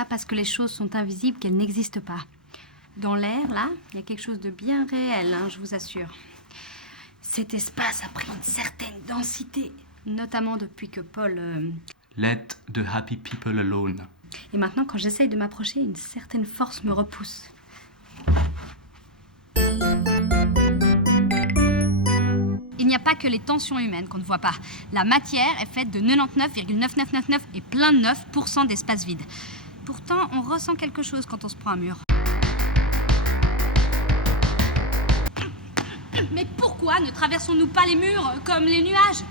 pas parce que les choses sont invisibles qu'elles n'existent pas. Dans l'air, là, il y a quelque chose de bien réel, hein, je vous assure. Cet espace a pris une certaine densité, notamment depuis que Paul... Let the happy people alone. Et maintenant, quand j'essaye de m'approcher, une certaine force me repousse. Il n'y a pas que les tensions humaines qu'on ne voit pas. La matière est faite de 99,9999 et plein de 9% d'espace vide. Pourtant, on ressent quelque chose quand on se prend un mur. Mais pourquoi ne traversons-nous pas les murs comme les nuages ?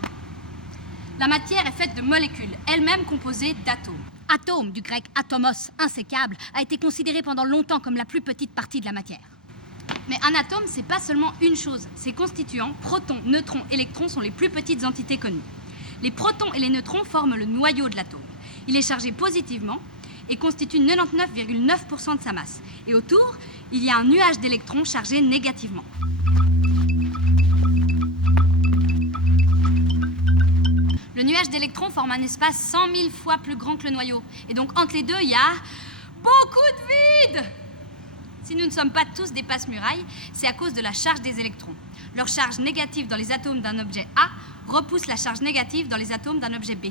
La matière est faite de molécules, elles-mêmes composées d'atomes. Atome, du grec atomos, insécable, a été considéré pendant longtemps comme la plus petite partie de la matière. Mais un atome, c'est pas seulement une chose. Ses constituants, protons, neutrons, électrons, sont les plus petites entités connues. Les protons et les neutrons forment le noyau de l'atome. Il est chargé positivement et constitue 99,9% de sa masse. Et autour, il y a un nuage d'électrons chargés négativement. Le nuage d'électrons forme un espace 100 000 fois plus grand que le noyau. Et donc, entre les deux, il y a beaucoup de vide. Si nous ne sommes pas tous des passe-murailles, c'est à cause de la charge des électrons. Leur charge négative dans les atomes d'un objet A repousse la charge négative dans les atomes d'un objet B.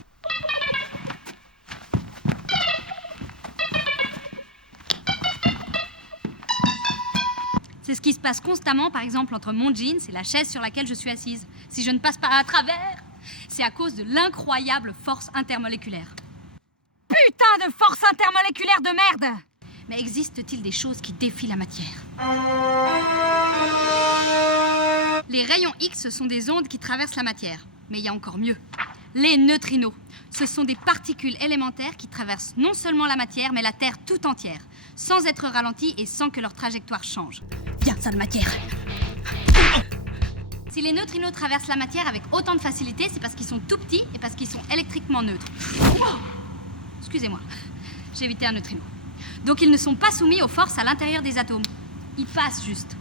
C'est ce qui se passe constamment, par exemple, entre mon jeans et la chaise sur laquelle je suis assise. Si je ne passe pas à travers, c'est à cause de l'incroyable force intermoléculaire. Putain de force intermoléculaire de merde! Mais existe-t-il des choses qui défient la matière? Les rayons X sont des ondes qui traversent la matière. Mais il y a encore mieux. Les neutrinos. Ce sont des particules élémentaires qui traversent non seulement la matière, mais la Terre tout entière, sans être ralenties et sans que leur trajectoire change. Viens, sale matière! Si les neutrinos traversent la matière avec autant de facilité, c'est parce qu'ils sont tout petits et parce qu'ils sont électriquement neutres. Oh, excusez-moi, j'ai évité un neutrino. Donc ils ne sont pas soumis aux forces à l'intérieur des atomes. Ils passent juste.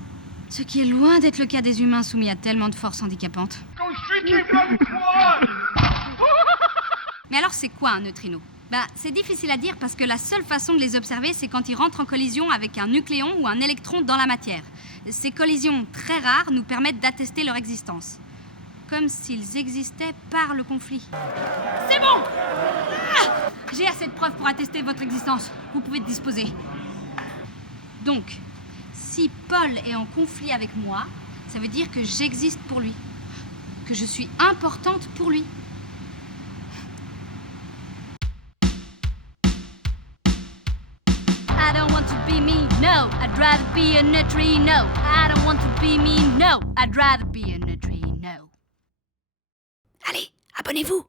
Ce qui est loin d'être le cas des humains soumis à tellement de forces handicapantes. Mais alors c'est quoi un neutrino? C'est difficile à dire parce que la seule façon de les observer, c'est quand ils rentrent en collision avec un nucléon ou un électron dans la matière. Ces collisions très rares nous permettent d'attester leur existence. Comme s'ils existaient par le conflit. C'est bon! J'ai assez de preuves pour attester votre existence. Vous pouvez disposer. Donc, si Paul est en conflit avec moi, ça veut dire que j'existe pour lui. Que je suis importante pour lui. I don't want to be me, no. I'd rather be a neutrino. I don't want to be me, no. I'd rather be a neutrino. Allez, abonnez-vous!